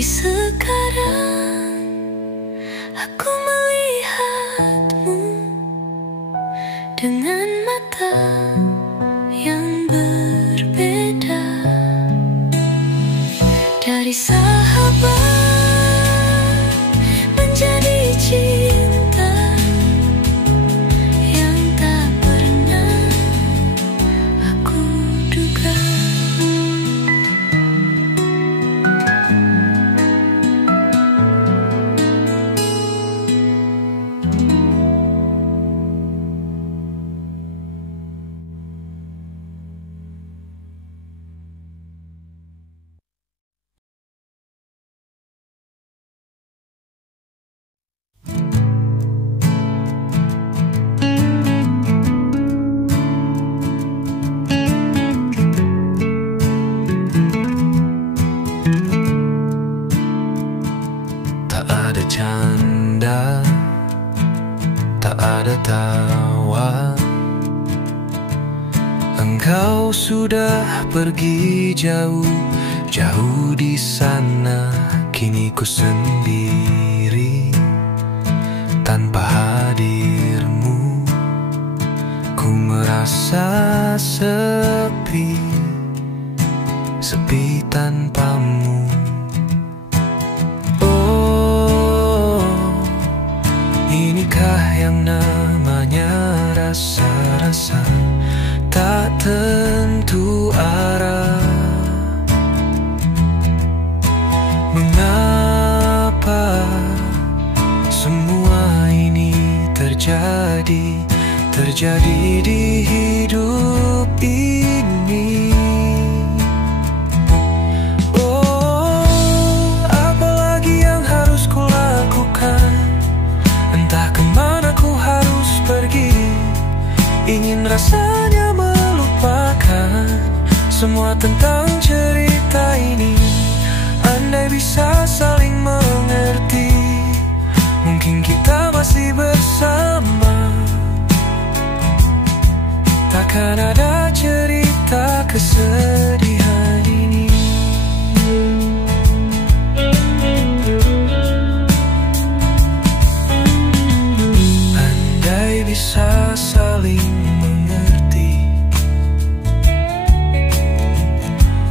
Tapi sekarang aku melihatmu dengan mata yang berbeda. Dari sahabat menjadi cinta yang tak pernah aku duga. Canda, tak ada tawa. Engkau sudah pergi jauh di sana. Kini ku sendiri tanpa hadirmu. Ku merasa sepi tanpamu. Inikah yang namanya rasa-rasa tak tentu arah? Mengapa semua ini terjadi di hidup ini? Oh, apalagi yang harus kulakukan? Entah kemana ku harus pergi. Ingin rasanya melupakan semua tentang cerita ini. Andai bisa saling mengerti, mungkin kita masih bersama. Takkan ada cerita kesedihan ini. Bisa saling mengerti,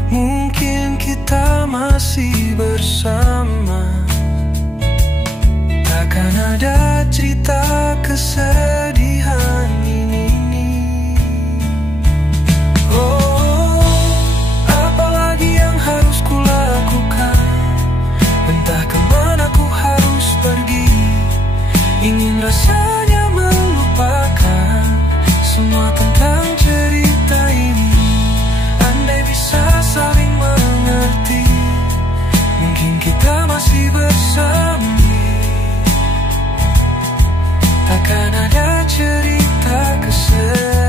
mungkin kita masih bersama. Takkan ada cerita kesedihan ini. Oh, apalagi yang harus kulakukan? Entah kemana ku harus pergi. Ingin rasanya melupakan semua tentang cerita ini. Andai bisa saling mengerti, mungkin kita masih bersama. Takkan ada cerita kesedihan.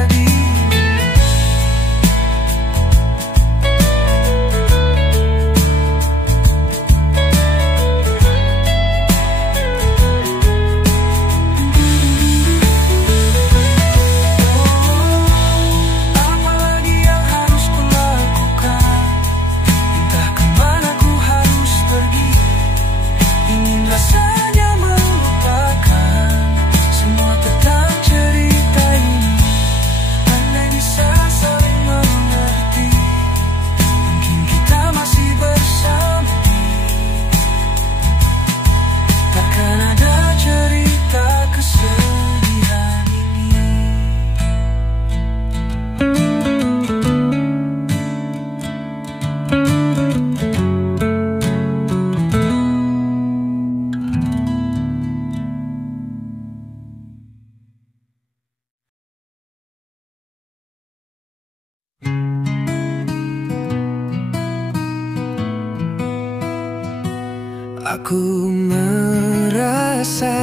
Aku merasa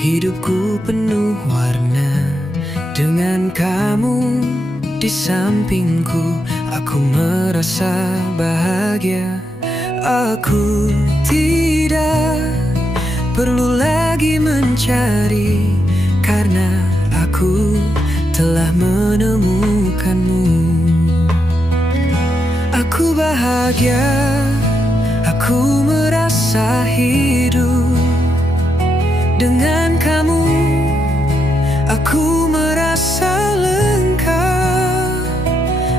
hidupku penuh warna dengan kamu di sampingku. Aku merasa bahagia. Aku tidak perlu lagi mencari, karena aku telah menemukanmu. Aku bahagia, aku Aku merasa hidup dengan kamu. Aku merasa lengkap.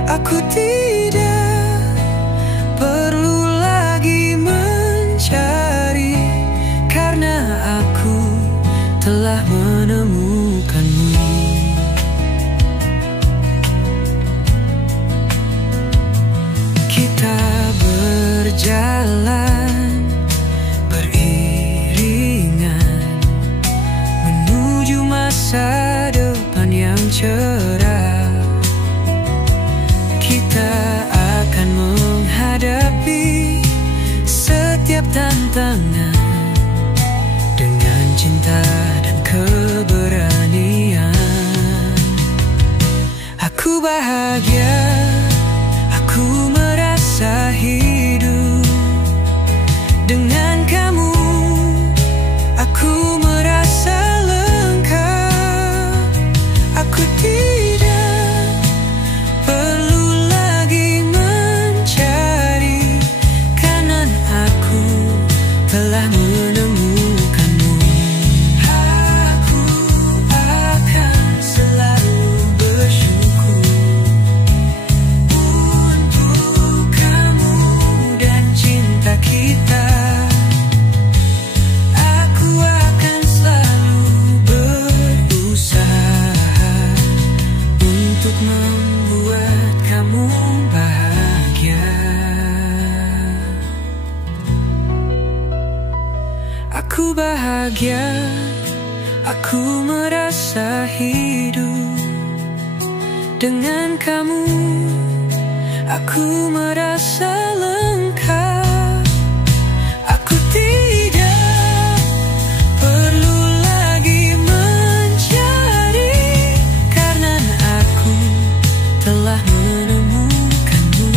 Aku tidak perlu lagi mencari, karena aku telah menemukanmu. Kita berjalan beriringan menuju masa depan yang cerah. Kita akan menghadapi setiap tantangan dengan cinta dan keberanian. Aku bahagia, aku merasa hidup dengan kamu. Aku merasa lengkap. Aku tidak perlu lagi mencari, karena aku telah menemukanmu. Aku akan selalu bersyukur untuk kamu dan cinta kita. Aku akan selalu berusaha untuk membuat kamu bahagia. Aku bahagia, aku merasa hidup dengan kamu. Aku merasa lengkap. Aku tidak perlu lagi mencari, karena aku telah menemukanmu.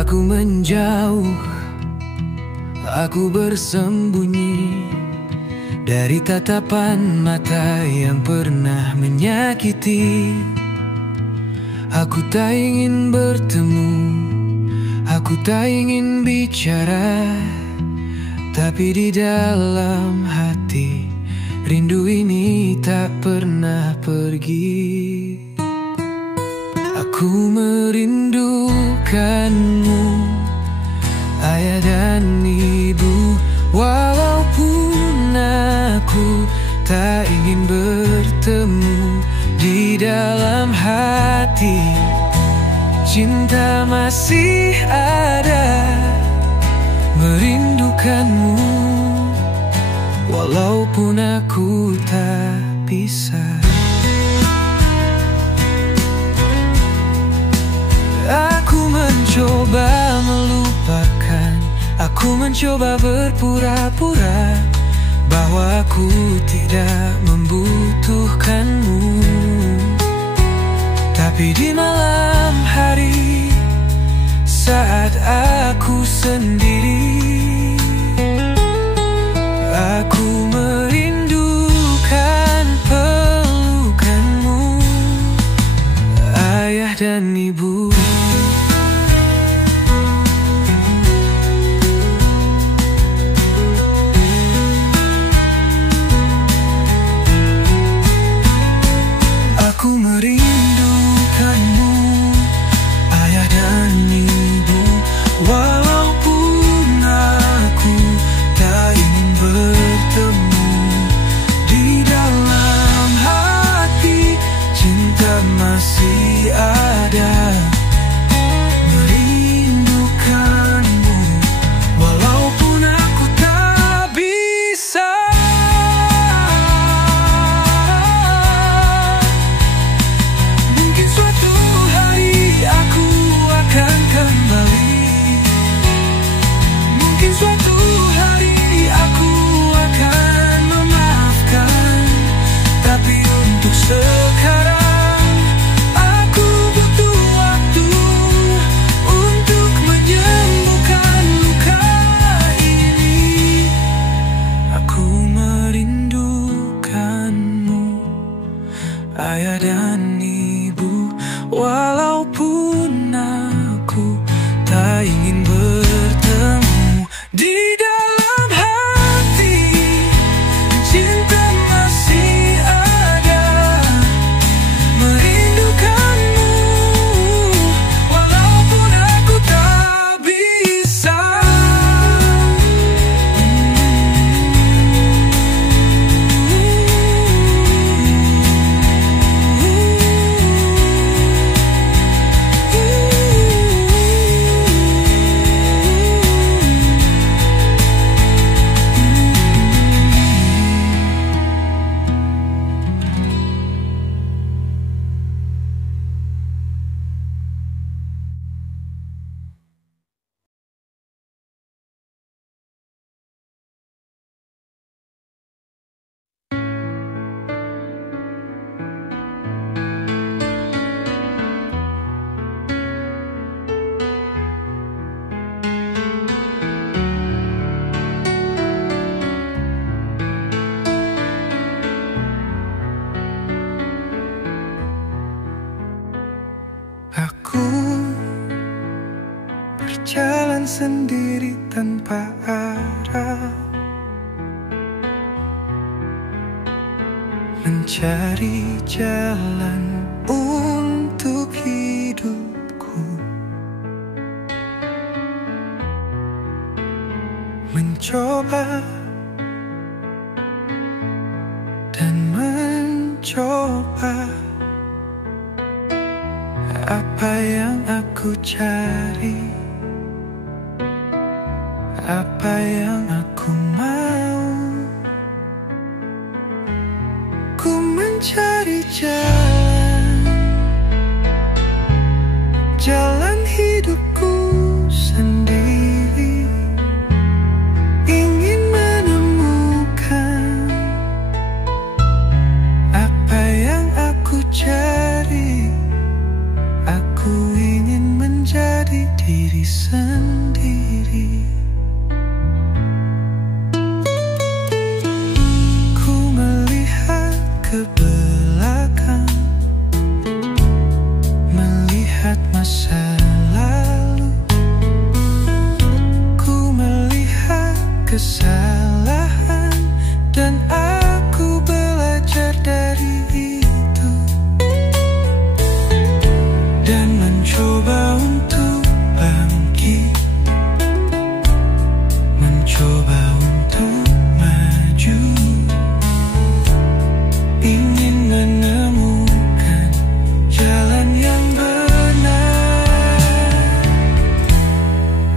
Aku menjauh, aku bersembunyi dari tatapan mata yang pernah menyakiti. Aku tak ingin bertemu, aku tak ingin bicara, tapi di dalam hati rindu ini tak pernah pergi. Aku merindukanmu, ayah dan ibu. Walaupun aku tak ingin bertemu, di dalam hati cinta masih ada. Merindukanmu, walaupun aku tak bisa. Aku mencoba melupakan, aku mencoba berpura-pura bahwa aku tidak membutuhkanmu. Tapi di malam hari, saat aku sendiri, aku merindukan pelukanmu, ayah dan ibu. berjalan sendiri tanpa arah, mencari jalan untuk hidupku, mencoba dan mencoba. Apa yang aku cari, apa yang aku mau, ku mencari jalan hidupku sendiri, ingin menemukan apa yang aku cari. Aku ingin menjadi diri sendiri. Ku melihat ke belakang, melihat masa lalu. Ku melihat kesalahan dan aku belajar dari itu, dan mencoba untuk bangkit, mencoba untuk maju, ingin menemukan jalan yang benar.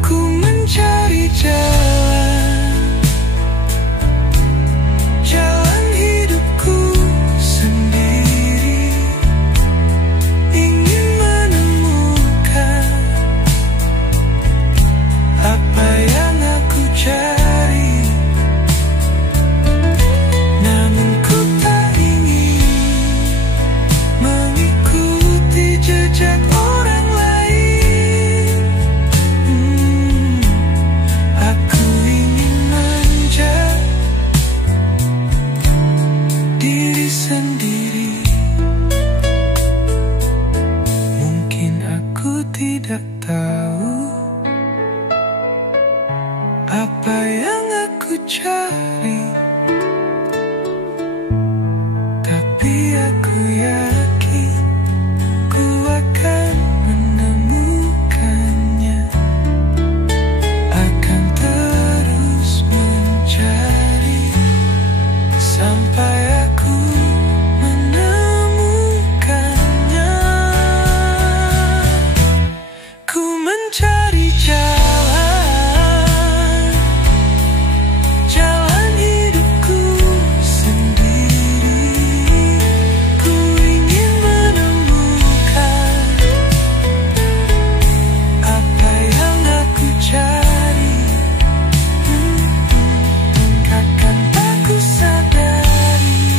Ku mencari jalan hidupku sendiri, ingin menemukan apa yang aku cari. Namun ku tak ingin mengikuti jejak orang lain. Aku ingin menjadi diri sendiri. Mungkin aku tidak tahu apa yang aku cari, tapi aku yakin ku akan menemukannya. Akan terus mencari sampai aku menemukannya. Ku mencari jalan hidupku sendiri. Ku ingin menemukan apa yang aku cari. Takkan tak ku sadari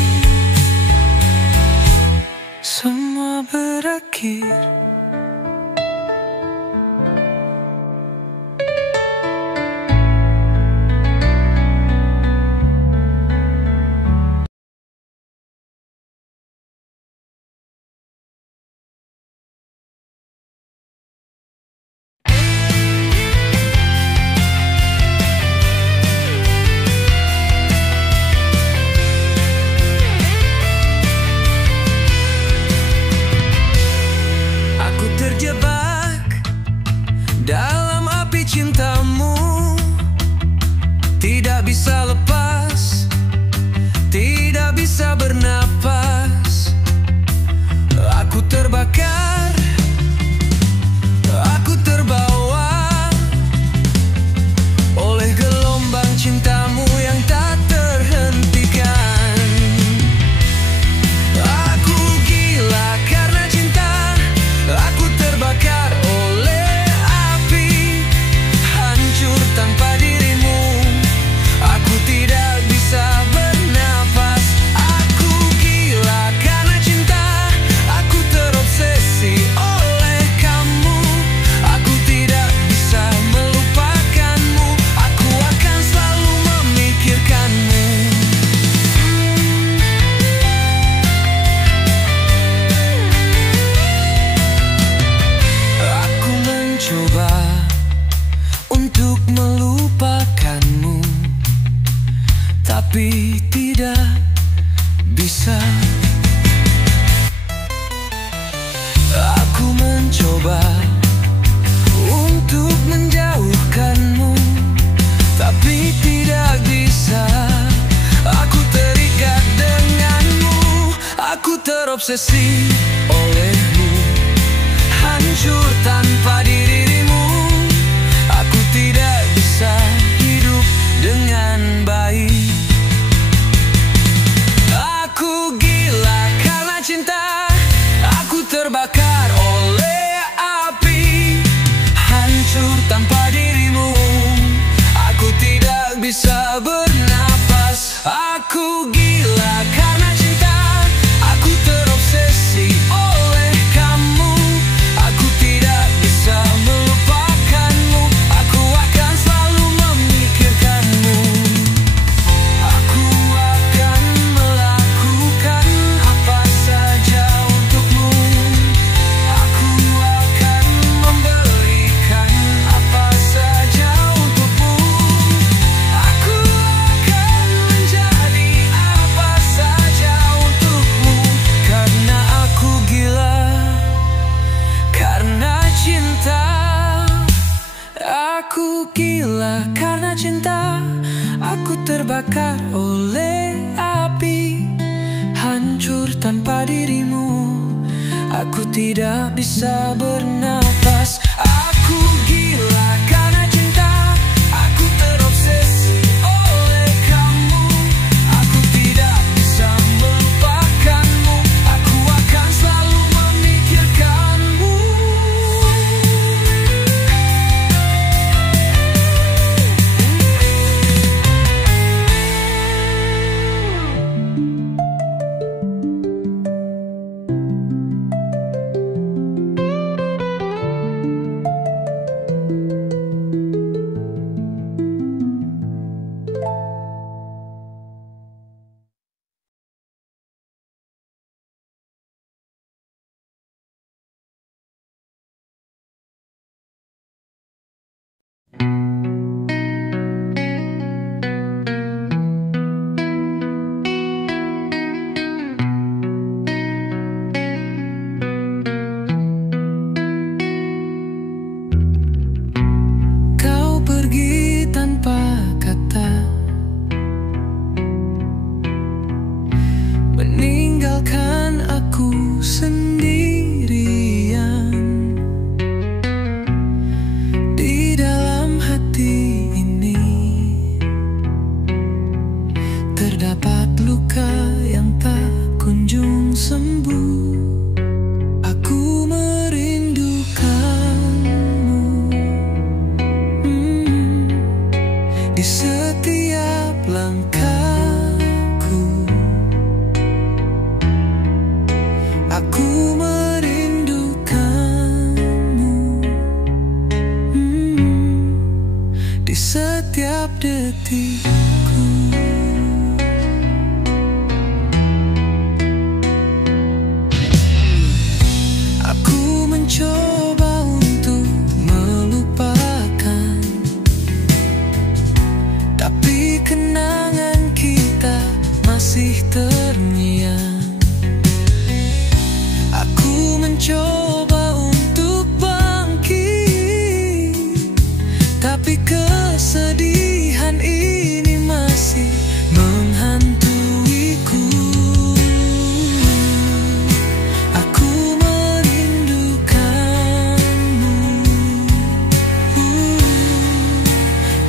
tidak bisa. Aku mencoba untuk menjauhkanmu, tapi tidak bisa. Aku terikat denganmu, aku terobsesi olehmu, hancur tanpa dirimu. Aku tidak bisa hidup dengan baik. Aku gila karena cinta, aku terbakar oleh api, hancur tanpa dirimu. Aku tidak bisa bernapas. Aku gila karena cinta, aku terobsesi oleh kamu. Aku tidak bisa melupakanmu, aku akan selalu memikirkanmu. Aku akan melakukan apa saja untukmu. Aku akan memberikan apa saja untukmu. Aku akan menjadi apa saja untukmu, karena aku gila karena cinta. Aku gila karena cinta, aku terbakar oleh api, hancur tanpa dirimu. Aku tidak bisa bernapas. Aku gila karena cinta, aku terobsesi oleh kamu. Aku tidak bisa melupakanmu, aku akan selalu memikirkanmu. Kau pergi tanpa kata, meninggalkan aku sendirian. Di dalam hati ini terdapat luka yang tak kunjung sembuh. Aku merindukanmu di setiap langkahku. Aku merindukanmu di setiap detikku. Aku mencoba untuk melupakan, tapi kenangan kita masih terngiang. Aku mencoba untuk bangkit, tapi kesedihan ini masih menghantuiku. Aku merindukanmu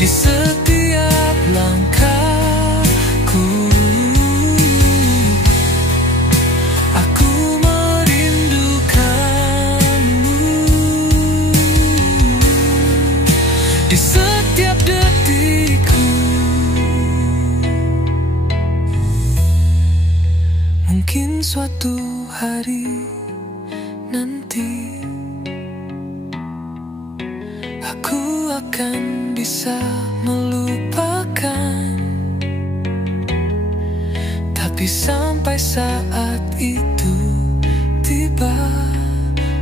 di setiap langkahku. Aku merindukanmu di setiap detikku. Mungkin suatu hari nanti aku akan bisa melupakan, tapi sampai saat itu tiba,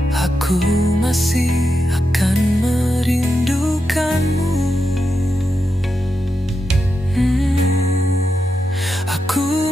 aku masih akan merindukanmu. Aku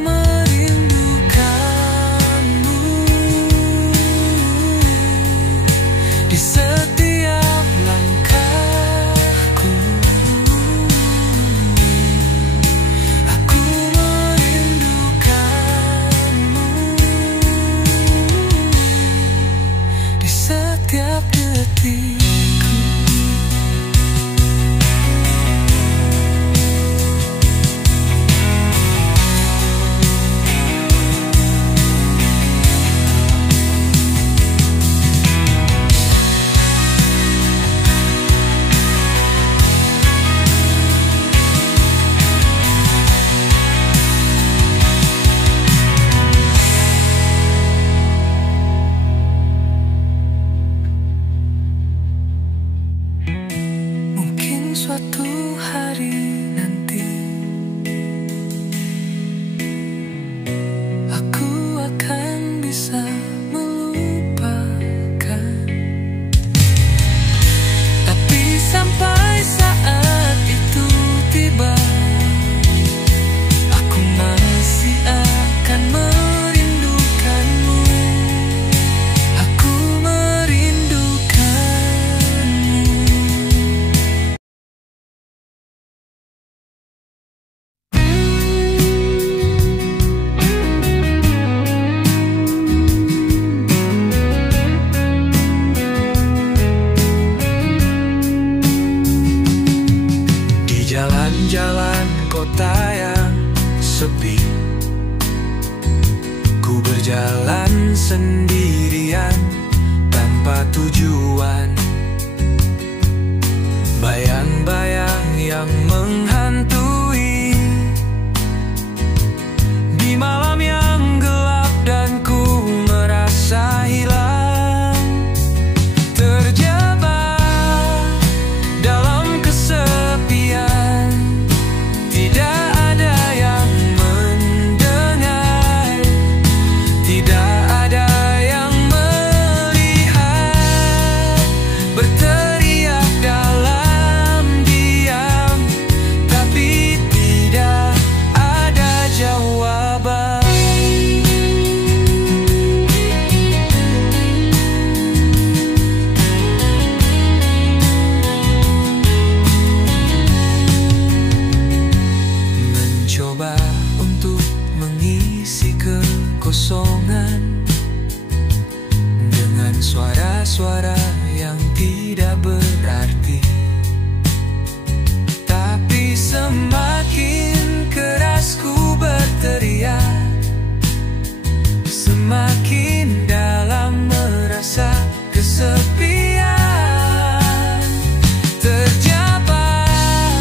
Ku berjalan sendirian tanpa tujuan. Bayang-bayang yang menghantui di malam yang gelap, dan ku merasa hilang, terjebak dalam kesepian. Tidak ada yang mendengar, tidak ada yang melihat. Berteriak dalam diam, tapi tidak ada jawaban. Mencoba untuk mengisi kekosongan dengan suara-suara yang tidak berarti, tapi semakin keras ku berteriak, semakin dalam merasa kesepian. Terjebak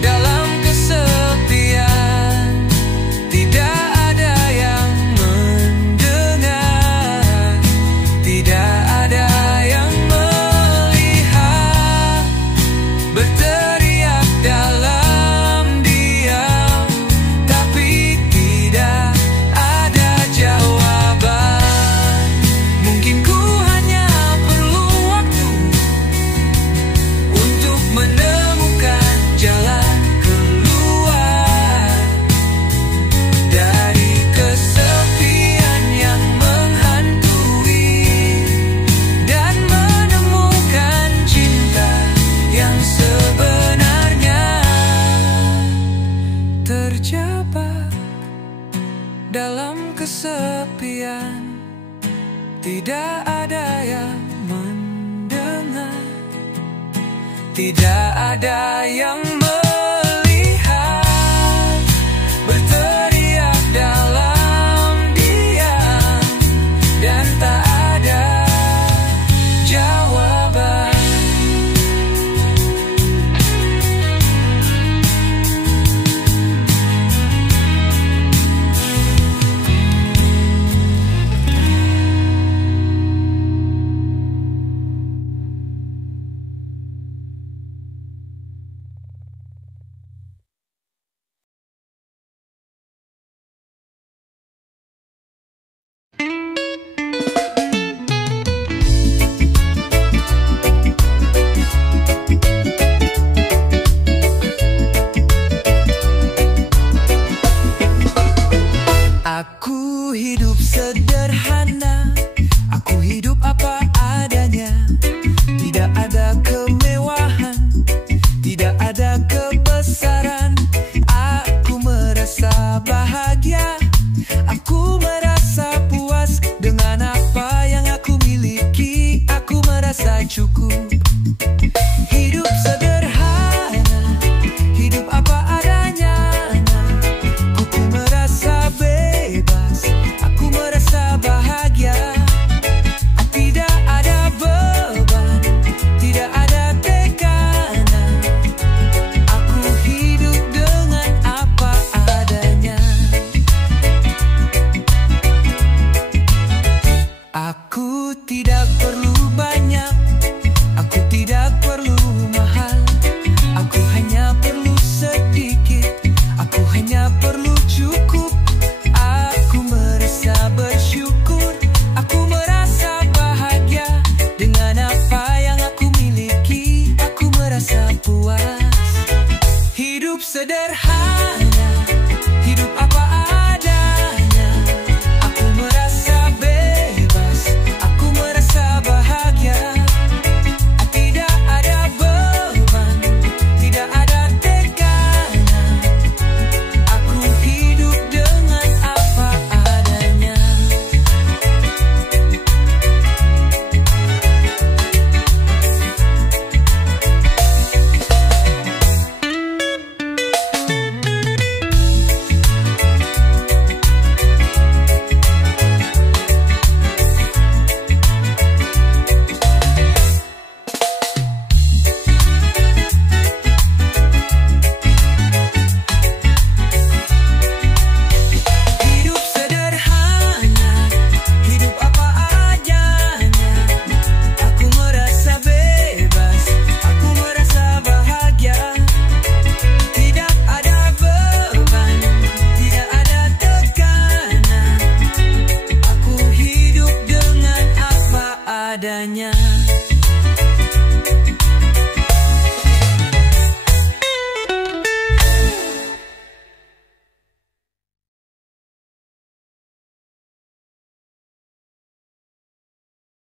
dalam kesepian, tidak ada yang mendengar, tidak ada yang melihat. Berteriak dalam diam, tapi tidak ada jawaban. Mungkin ku hanya perlu waktu untuk menemukan jalan keluar dari kesepian yang menghantui, dan menemukan cinta yang sebenarnya. Terjebak dalam kesepian, tidak ada yang mendengar, tidak ada yang melihat. Berteriak dalam diam, dan tak ada jawaban. Aku hidup sederhana, aku hidup apa adanya. Tidak ada kemewahan, tidak ada kebesaran. Aku merasa bahagia, aku merasa puas dengan apa yang aku miliki. Aku merasa cukup. Hidup sederhana, hidup apa adanya. Aku merasa bebas, aku merasa bahagia. Tidak ada beban, tidak ada tekanan. Aku hidup dengan apa adanya. padanya.